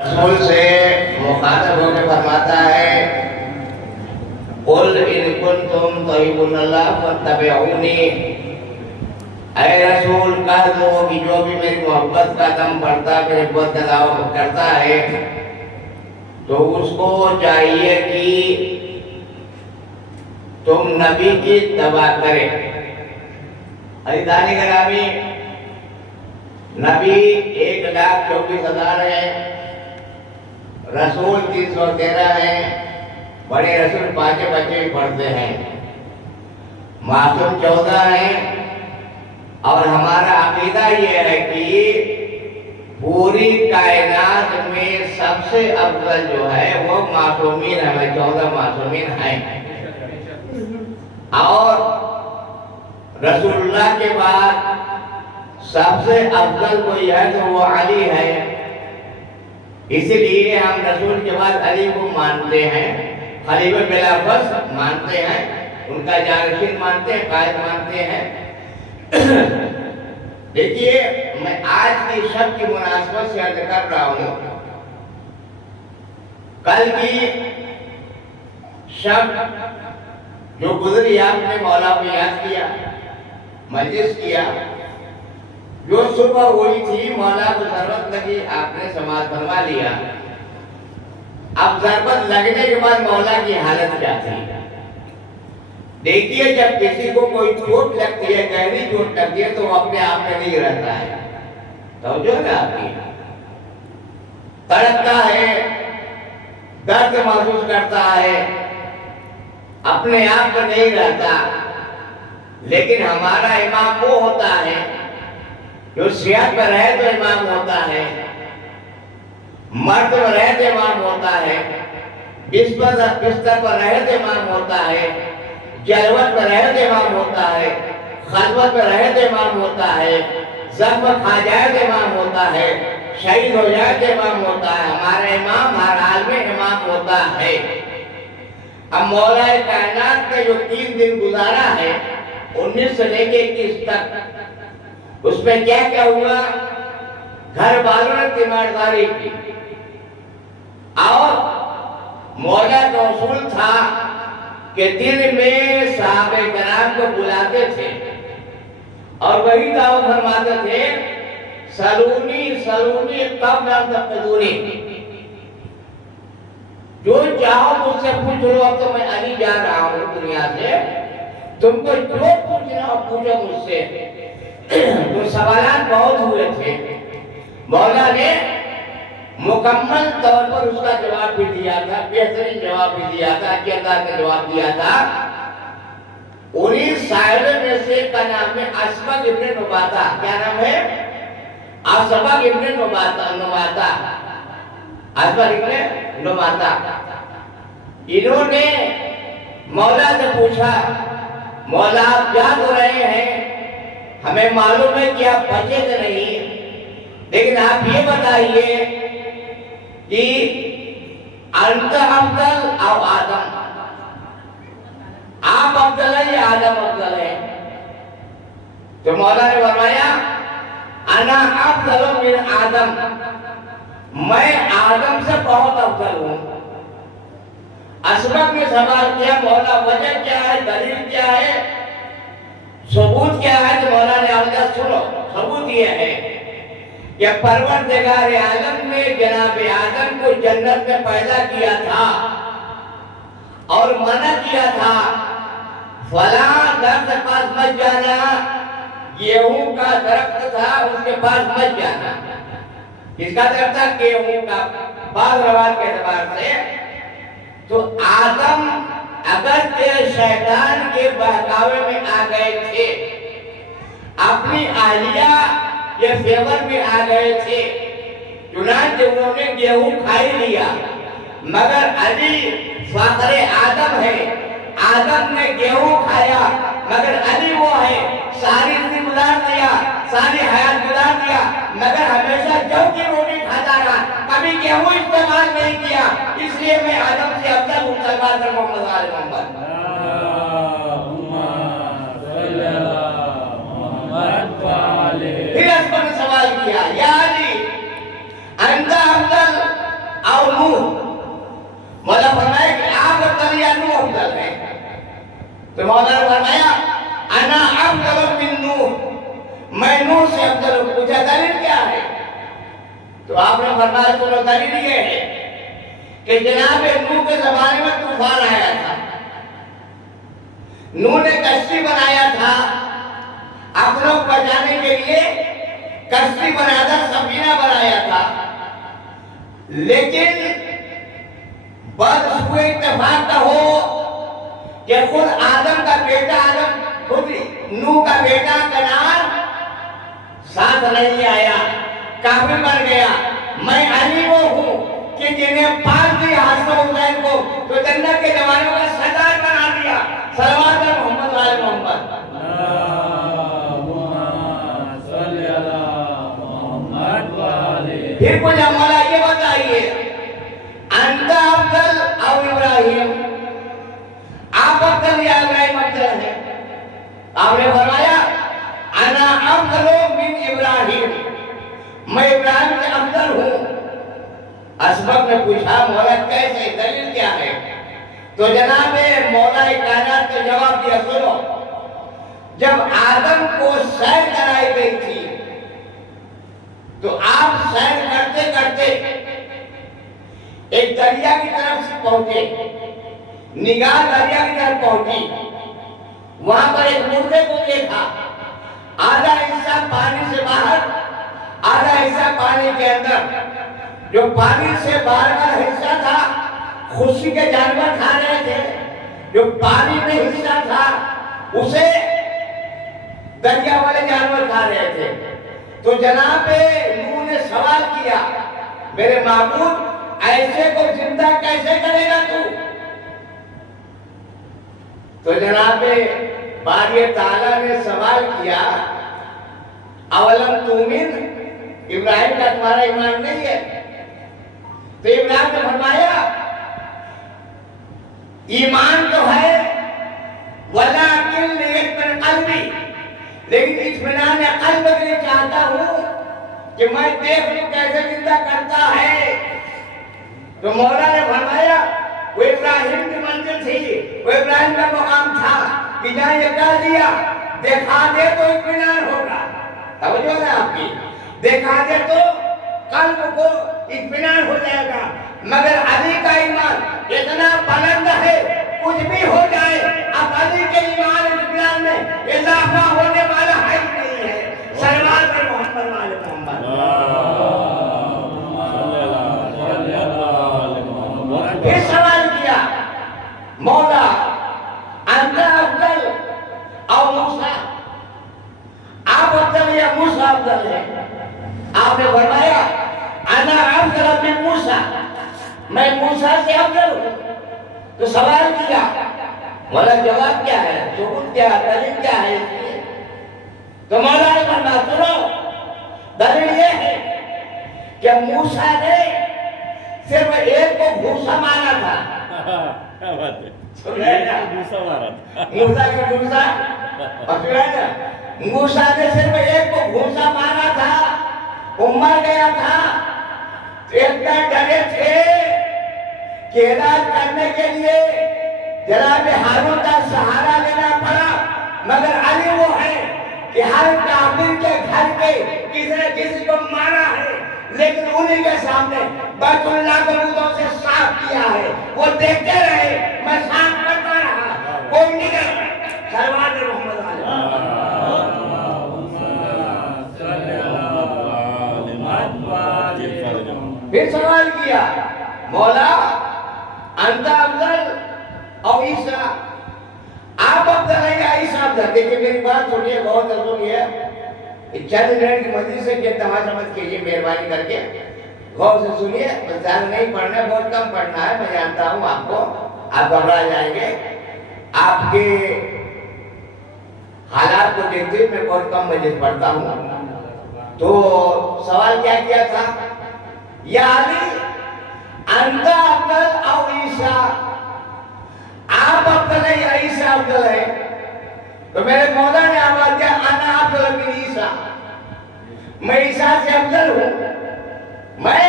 रसूल से मुखातब होकर फरमाता है कुल इन कुंतुम तुहिब्बुनल्लाह फत्तबिऊनी। ऐ रसूल कह दो कि जो भी मेरी मोहब्बत का दम पड़ता मेरी मोहब्बत का दावा करता है तो उसको चाहिए कि तुम नबी की तबा करे। दानी ग्रामी नबी 1,24,000 है, रसूल 313 है, बड़े रसूल 5 बच्चे भी पढ़ते हैं, मासूम 14 हैं। और हमारा अकीदा ये है कि पूरी कायनात में सबसे अफजल जो है वो मासूमीन है, हमें 14 मासूमीन हैं। और रसूलुल्लाह के बाद सबसे अफजल कोई है तो वो अली है, इसलिए हम रसूल के बाद अली को मानते हैं, खलीफा बिला फर्ज मानते हैं, उनका जानशीन मानते हैं, कायद मानते हैं। देखिए, मैं आज की शब की मुनासबत से अर्ज कर रहा हूं, कल की शब जो गुजरी आपने मौला को याद किया, मजलिस किया, जो सुबह हुई थी मौला को जरूरत लगी आपने समाज बनवा लिया। अब जरूरत लगने के बाद मौला की हालत क्या थी? देखिए, जब किसी को कोई चोट लगती है, गहरी चोट लगती है तो वो अपने आप में नहीं रहता है, तो जो है आपकी तड़पता है, दर्द महसूस करता है, अपने आप में नहीं रहता। लेकिन हमारा इमाम वो होता है जो सेहत पर रहे तो इमाम होता है, मर्द पर रहे तो इमाम होता है, बिस्तर पर रहे तो इमाम होता है, जलवत पर रहे तो इमाम होता है, खलवत पर रहे तो इमाम होता है, जख्म खा जाए तो इमाम होता है, शहीद हो जाए तो इमाम होता है। हमारा इमाम हर हाल में इमाम होता है। अब मौला कायनात ने जो 3 दिन गुजारा है 19 से लेके 21 तक, उसमें क्या क्या हुआ? घर वालों ने तीमारदारी की और मौला का उसूल था कि दिन में साहबे कराम को बुलाते थे और वही दावा फरमाते थे सलूनी सलूनी कब तफदूनी, जो चाहो मुझसे पूछ लो, अब तो मैं अली जा रहा हूँ दुनिया से, तुमको जो पूछना हो पूछो मुझसे। तो सवालात बहुत हुए थे, मौला ने मुकम्मल तौर पर उसका जवाब भी दिया था, बेहतरीन जवाब भी दिया था, अल्लाह का जवाब दिया था। उन्हीं साहिबों में से का नाम है असबग इब्न नुबाता। क्या नाम है? असबग इब्न नुबाता। असबग इब्न नुबाता। इन्होंने मौला से पूछा, मौला आप क्या हो रहे हैं, हमें मालूम है कि आप बचेंगे नहीं, लेकिन आप ये बताइए कि अंत अफजल और आदम, आप अफजल है या आदम अफजल है? तो मौला ने फरमाया अना अफजल मिन आदम, मैं आदम से बहुत अफजल हूं। असबक ने सवाल किया, मौला वजह क्या है, दलील क्या है, सबूत क्या है? तो मौला ने अर्ज़ा सुनो, सबूत यह है कि परवरदिगार आलम ने जनाब आदम को जन्नत में पैदा किया था और मना किया था फला दरख्त के पास मत जाना, गेहूं का दरख्त था उसके पास मत जाना। किसका दरख्त था? गेहूं का। बाद रवाज के एतबार से तो आदम अगर के शैतान के बहकावे में आ गए थे, अपनी आलिया ये फेवर में आ गए थे, चुनांचे उन्होंने गेहूं खा ही लिया। मगर अली फाखरे आदम है, आदम ने गेहूं खाया, मगर अली वो है सारी जिंदगी गुजार दिया, सारी हयात गुजार दिया, मगर हमेशा जौ की रोटी खाता रहा, कभी गेहूं इस्तेमाल नहीं किया। इसलिए मैं आदम से अफजल हूं। सल्लल्लाहु अलैहि वसल्लम। फिर असबर ने सवाल किया, या अली अंत अफजल تو مولا نے فرمایا انا افضل من نوح، میں نوح سے افضل ہوں۔ پوچھا دلیل کیا ہے؟ تو آپ نے فرمایا سنو دلیل یہ ہے کہ جناب نوح کے زمانے میں طوفان آیا تھا، نوح نے کشتی بنایا تھا اپنوں کو بچانے کے لیے، کشتی بنا کر سفینہ بنایا تھا، لیکن بدسوء اتفاق کا ہو کہ خود آدم کا بیٹا آدم، خود نوح کا بیٹا کنعان ساتھ نہیں آیا، کافر بن گیا۔ میں علی وہ ہوں کہ جنہیں پاک دی حسن حسین کو تو جنت کے جوانوں کا سردار بنا دیا۔ صلوات محمد وعلی محمد۔ پھر کچھ مولا یہ بتائیے انت افضل او ابراہیم، آپ افضل یا ابراہیم افضل ہے؟ آپ نے فرمایا انا افضل من ابراہیم، میں ابراہیم سے افضل ہوں۔ اسبق نے پوچھا مولا کیسے، دلیل کیا ہے؟ تو جناب مولا کائنات نے جواب دیا سنو، جب آدم کو سیر کرائی گئی تھی تو آپ سیر کرتے کرتے ایک دریا کی طرف سے پہنچے، نگاہ دریا کی طرف پہنچی، وہاں پر ایک مردے کو دیکھا، آدھا حصہ پانی سے باہر آدھا حصہ پانی کے اندر۔ جو پانی سے باہر کا حصہ تھا خشکی کے جانور کھا رہے تھے، جو پانی میں حصہ تھا اسے دریا والے جانور کھا رہے تھے۔ تو جناب نوح نے سوال کیا میرے معبود ایسے کو زندہ کیسے کرے گا تو؟ تو جناب باری تعالیٰ نے سوال کیا اولم تؤمن، ابراہیم کا تمہارا ایمان نہیں ہے؟ تو ابراہیم نے فرمایا ایمان تو ہے ولیکن لیطمئن قلبی، لیکن اطمینان قلب کے لیے چاہتا ہوں کہ میں دیکھ لوں کیسے زندہ کرتا ہے۔ تو مولا نے فرمایا وہ ابراہیم کی منزل تھی، وہ ابراہیم کا مقام تھا کہ جہاں یہ کہہ دیا دیکھا دے تو اطمینان ہوگا، توجہ ہے آپ کی، دیکھا دے تو قلب کو اطمینان ہو جائے گا۔ مگر علی کا ایمان اتنا بلند ہے کچھ بھی ہو جائے اب علی کے ایمان اطمینان میں اضافہ ہونے والا ہے ہی نہیں ہے۔ صلوات پر محمد وعلی محمد۔ پھر سوال کیا مولا انت افضل او موسیٰ، آپ افضل یا موسیٰ افضل ہے؟ آپ نے فرمایا انا افضل من موسیٰ، میں موسیٰ سے افضل ہوں۔ تو سوال کیا مولا جواب کیا ہے، ثبوت کیا ہے، دلیل کیا ہے؟ تو مولا نے فرمایا سنو دلیل یہ ہے کہ موسیٰ نے صرف ایک کو بھوسا مارا تھا، موسیٰ کا بھوسا، موسیٰ نے صرف ایک کو بھوسا مارا تھا، وہ مر گیا تھا، اتنا ڈرے تھے کہ علاج کرنے کے لیے جناب ہارون کا سہارا لینا پڑا۔ مگر علی وہ ہے کہ ہر کافر کے گھر کے کسی نے کسی کو مارا ہے، لیکن انہی کے سامنے بیت اللہ کو روزوں سے صاف کیا ہے، وہ دیکھتے رہے میں صاف کرتا رہا، کوئی نہیں گیا۔ صلوات محمد علیہ پھر سوال کیا مولا انت افضل او عیسیٰ، آپ افضل ہے یا عیسیٰ افضل؟ دیکھیں میری بات سنیے، غور سے سنیے، چند منٹ کی مجلس سے کہ تماشا مت کیجیے، مہربانی کر کے غور سے سنیے، زیادہ نہیں پڑھنا، بہت کم پڑھنا ہے، میں جانتا ہوں آپ کو، آپ گھبرا جائیں گے، آپ کے حالات کو دیکھتے ہوئے میں بہت کم مجلس پڑھتا ہوں۔ تو سوال کیا کیا تھا، یا علی انت افضل او عیسیٰ، آپ افضل ہے یا عیسیٰ افضل ہے؟ تو میرے مولا نے آواز دیا انا افضل من عیسیٰ، میں عیسیٰ سے افضل ہوں، میں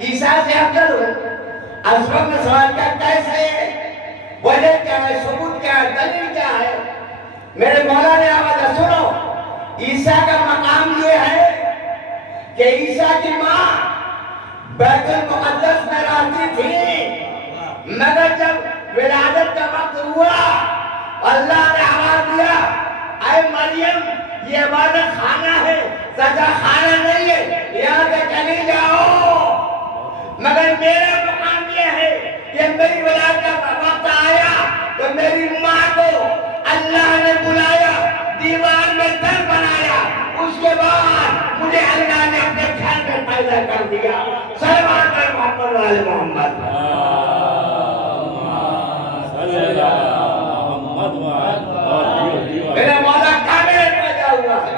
عیسیٰ سے افضل ہوں۔ اسبق نے سوال کیا کیسے، وجہ کیا ہے، ثبوت کیا ہے، دلیل کیا میرے مولا نے آواز سنو، عیسیٰ کا مقام یہ ہے کہ عیسیٰ کی ماں بیت المقدس میں رہتی تھی، مگر جب ولادت کا وقت ہوا اللہ نے آواز دیا اے مریم یہ عبادت خانہ ہے، سجا خانہ نہیں ہے، یہاں سے چلی جاؤ۔ مگر میرا مقام یہ ہے کہ میری ولادت کا وقت آیا تو میری ماں کو اللہ نے بلایا، دیوار میں در بنایا، اس کے بعد مجھے اللہ نے اپنے گھر میں پیدا کر دیا۔ صلوات ہے محمد والے محمد۔ میرا مولا کعبے میں پیدا ہوا ہے،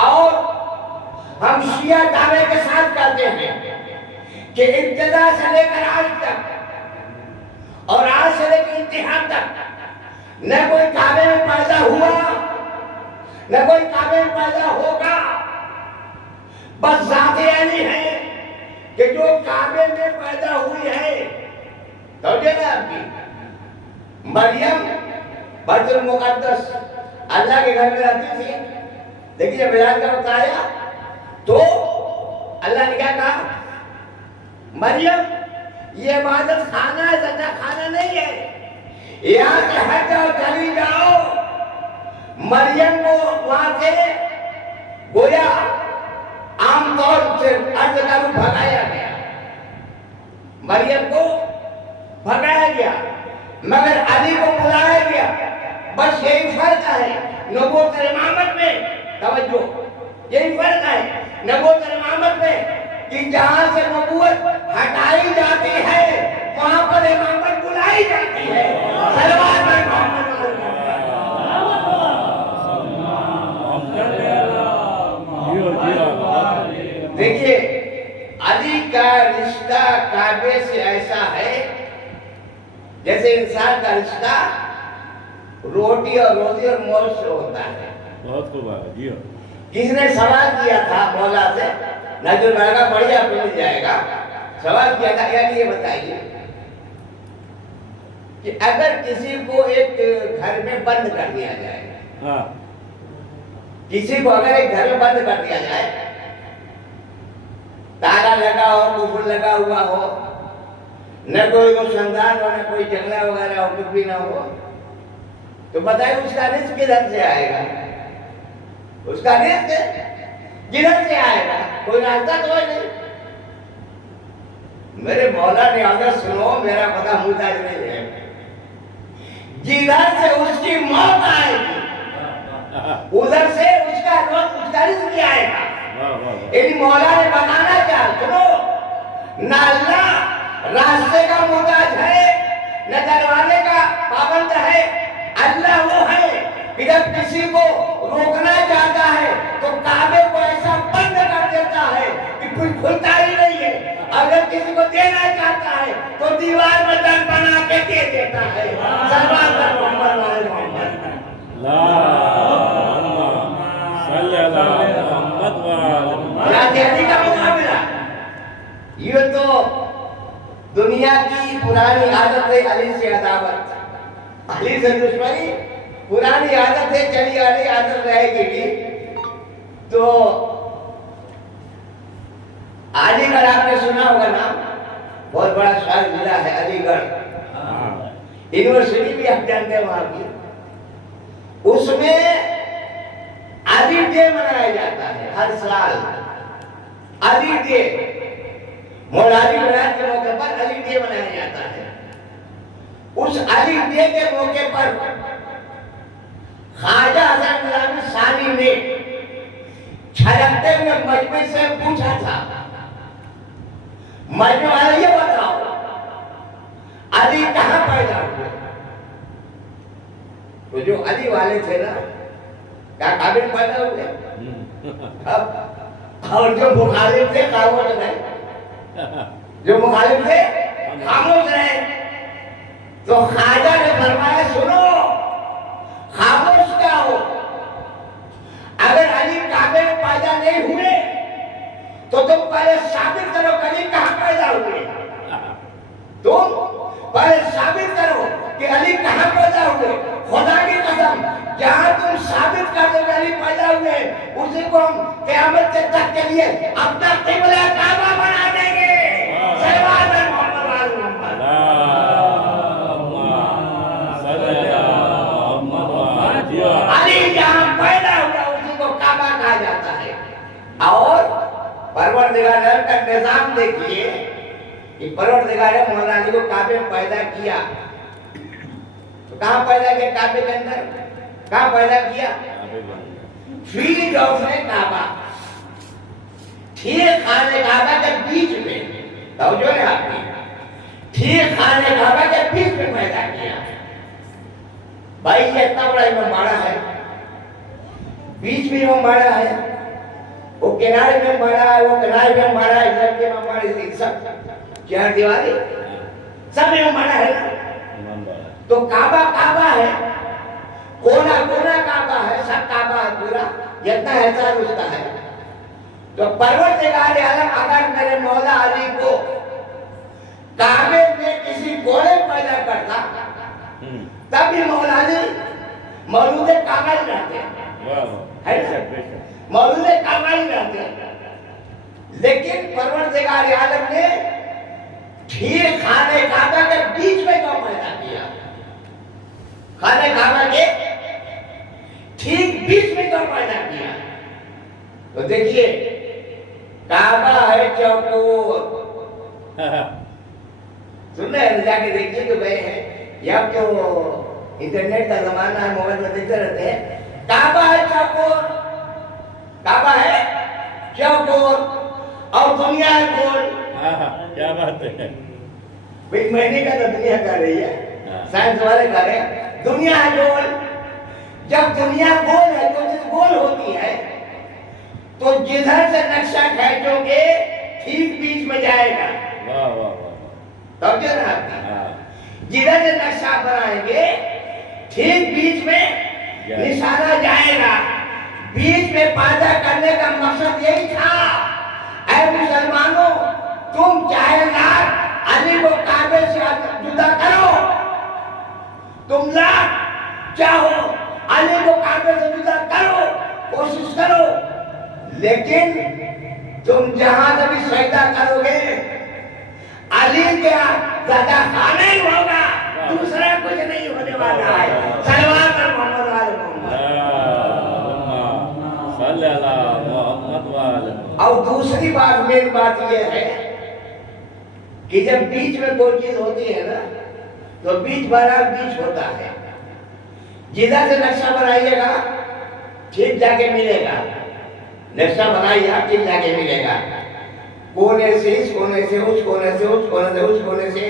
اور ہم شیعہ دعوے کے ساتھ کہتے ہیں کہ ابتدا سے لے کر آج تک اور آج سے لے کر انتہا تک نہ کوئی کعبے میں پیدا ہوا نہ کوئی کعبے میں پیدا ہوگا، بس ذات علی ہے کہ جو کعبے میں پیدا ہوئی ہے۔ توجہ ہے آپ کی؟ مریم بیت المقدس اللہ کے گھر میں رہتی تھی، لیکن جب ولادت کا وقت آیا تو اللہ نے کیا کہا؟ مریم یہ عبادت خانہ ہے، سجا خانہ نہیں ہے، یہاں سے ہٹ جاؤ، چلی جاؤ۔ مریم کو وہاں سے گویا عام طور سے عرض کروں بھگایا گیا، مریم کو بھگایا گیا، مگر علی کو بلایا گیا۔ بس یہی فرق ہے نبوت اور امامت میں، توجہ، یہی فرق ہے نبوت اور امامت میں کہ جہاں سے نبوت ہٹائی جاتی ہے وہاں پر امامت بلائی جاتی ہے۔ صلوات ہے محمد۔ دیکھیے علی کا رشتہ کعبے سے ایسا ہے جیسے انسان کا رشتہ روٹی اور روزی اور مول سے ہوتا ہے۔ بہت خوب ہے جی۔ کسی نے سوال کیا تھا مولا سے، نظر لگا بڑھیا مل جائے گا، سوال کیا تھا یعنی یہ بتائیے کہ اگر کسی کو ایک گھر میں بند کر دیا جائے، کسی کو اگر ایک گھر میں بند کر دیا جائے، تالا لگا ہو، قفل لگا ہوا ہو، نہ کوئی روشندان ہو، نہ کوئی جنگلہ وغیرہ ہو، کچھ بھی نہ ہو، تو بتائیے اس کا رزق کدھر سے آئے گا؟ اس کا رزق کدھر سے آئے گا؟ کوئی راستہ تو ہے نہیں۔ میرے مولا نے اگر سنو، میرا پتہ محتاج نہیں ہے، جدھر سے اس کی موت آئے گی ادھر سے اس کا رزق بھی آئے گا۔ یعنی مولا نے بتانا کیا؟ سنو، نہ اللہ راستے کا محتاج ہے نہ دروازے کا پابند ہے، اللہ وہ ہے کہ جب کسی کو روکنا چاہتا ہے تو کعبے کو ایسا بند کر دیتا ہے کہ کچھ کھلتا ہی نہیں ہے، اگر کسی کو دینا چاہتا ہے تو دیوار میں در بنا کے دے دیتا ہے۔ صلوات ہے محمد والے محمد۔ صلی اللہ محمد والے علی کا مقابلہ یہ تو دنیا کی پرانی عادت ہے، علی سے عداوت، علی سے دشمنی پرانی عادت ہے، چلی آ رہی عادت رہے گی بھی۔ تو علی گڑھ آپ نے سنا ہوگا نام، بہت بڑا شہر ضلع ہے علی گڑھ، یونیورسٹی بھی آپ جانتے ہیں وہاں کی، اس میں علی ڈے منایا جاتا ہے ہر سال۔ علی ڈے، مولا علی ولادت کے موقع پر علی ڈے منایا جاتا ہے۔ اس علی ڈے کے موقع پر خواجہ حسن نظامی ثانی نے چھلکتے ہوئے مجمع سے پوچھا تھا، مجمع والے یہ بتاؤ علی کہاں پیدا ہوئے؟ تو جو علی والے تھے نا، کیا کعبے میں پیدا ہوئے؟ اور جو مخالف تھے خاموش رہے، جو مخالف تھے خاموش رہے۔ تو خواجہ نے فرمایا سنو، خاموش کیا ہو؟ اگر علی کعبے میں پیدا نہیں ہوئے تو تم پہلے ثابت کرو کہ علی کہاں پیدا ہوئے، تم پہلے ثابت کرو کہ علی کہاں پیدا ہوئے۔ خدا کی قسم जहां तुम साबित करने वाली पैदा हुए उसी को हम क़यामत तक के लिए अपना क़िबला काबा बना देंगे। सल्लल्लाहु अलैहि मोहम्मद। अली जहां पैदा हुआ उसी को काबा कहा जाता है। और परवरदिगार का निजाम देखिए कि परवरदिगार ने मौला अली को काबे में पैदा किया। तो कहाँ पैदा किया? काबे के अंदर। कहाँ पैदा किया? फील्ड ऑफ काबा, ठीक खाने काबा के बीच में। समझो ना आपने, ठीक खाने काबा के बीच में पैदा किया। भाई ये इतना बड़ा इमामबाड़ा है, बीच में इमामबाड़ा है, वो किनारे में इमामबाड़ा है, वो किनारे में इमामबाड़ा है, इधर के इमामबाड़ा है, सब चार दीवारें सब इमामबाड़ा है ना। तो काबा काबा है, कोना कोना काबा है, सब काबा है पूरा, जितना एहसास उसका है। तो परवरदिगार आलम अगर मेरे मौला अली को काबे में किसी कोने पैदा करता तब भी मौला अली मौलूद काबा ही रहते है ना, मौलूद काबा ही रहते। लेकिन परवरदिगार आलम ने ठीक खाने काबा के बीच में क्यों पैदा किया? खाने काबा के ठीक बीच में क्यों पैदा किया? तो देखिए काबा है चौकोर। सुन रहे हैं? जाके देखिए तो गए हैं, या तो इंटरनेट का जमाना है, मोबाइल में देखते रहते हैं। काबा है चौकोर, काबा है चौकोर और दुनिया है गोल। क्या बात है? भाई महीने का तो दुनिया कर रही है, साइंस वाले कर रहे हैं, दुनिया है गोल। जब दुनिया गोल है तो जब गोल होती है तो जिधर से नक्शा खींचोगे ठीक बीच में जाएगा। वाह वाह वाह। तब जो ना जिधर से नक्शा बनाएंगे ठीक बीच में निशाना जाएगा। बीच में पैदा करने का मकसद यही था, ऐ मुसलमानों तुम चाहे लाख अली को काबे से जुदा करो, तुम लाख चाहो अली को काबे से जुदा करो, कोशिश करो, लेकिन तुम जहां से भी सजदा करोगे अली का ज़्यादा खाना ही होगा, दूसरा कुछ नहीं होने वाला है। सल्लल्लाहु अलैहि मोहम्मद वाले मोहम्मद। और दूसरी बात मेन बात यह है कि जब बीच में कोई चीज होती है ना तो बीच बड़ा बीच होता है। जिधर से नक्शा बनाइएगा ठीक जाके मिलेगा, नक्शा बनाइए आप ठीक जाके मिलेगा। कोने से इस कोने से उस कोने से उस कोने से उस कोने से,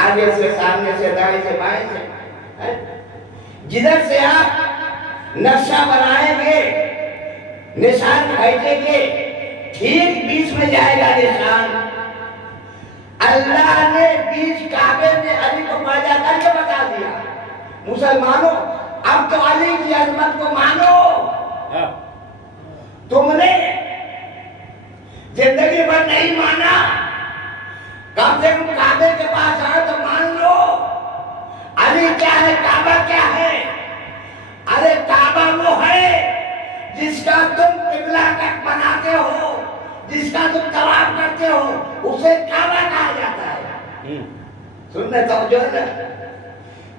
आगे से सामने से दाएं से बाएं से, जिधर से आप नक्शा बनाएंगे निशान खींचेंगे ठीक बीच में जाएगा निशान। अल्लाह ने बीच काबे में अली को पैदा करके बता दिया। मुसलमानों अब तो अली की अजमत को मानो। तुमने जिंदगी भर नहीं माना, कम से कम काबे के पास आए तो मान लो अली क्या है, काबा क्या है। अरे काबा वो है जिसका तुम किबला बनाते हो, जिसका तुम तवाफ करते हो, उसे काबा कहा जाता है। सुनने तो जो है,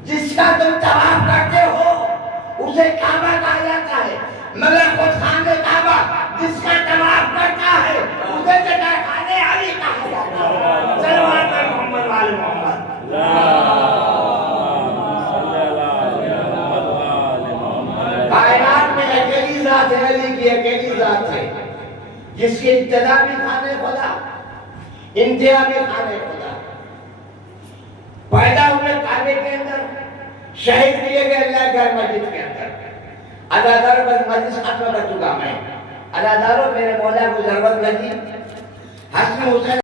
जिसका तुम तवाफ करते हो उसे काबा कहा जाता है। मगर खुद खाने काबा जिसका तवाफ करता है उसे जगह खाने अली कहा जाता है। सल्लल्लाहु अलैहि मोहम्मद वाले मोहम्मद। कायनात में अकेली जात है, अली की अकेली जात है जिसकी इब्तिदा भी खाने खुदा, इंतहा भी खाने खुदा। पैदा हुए काबे के अंदर, शहीद किए गए अल्लाह के मस्जिद के अंदर। अदादारों बस मजलिस खत्म कर चुका मैं। अदादारों मेरे मौला को जरूरत लगी, हसन हुसैन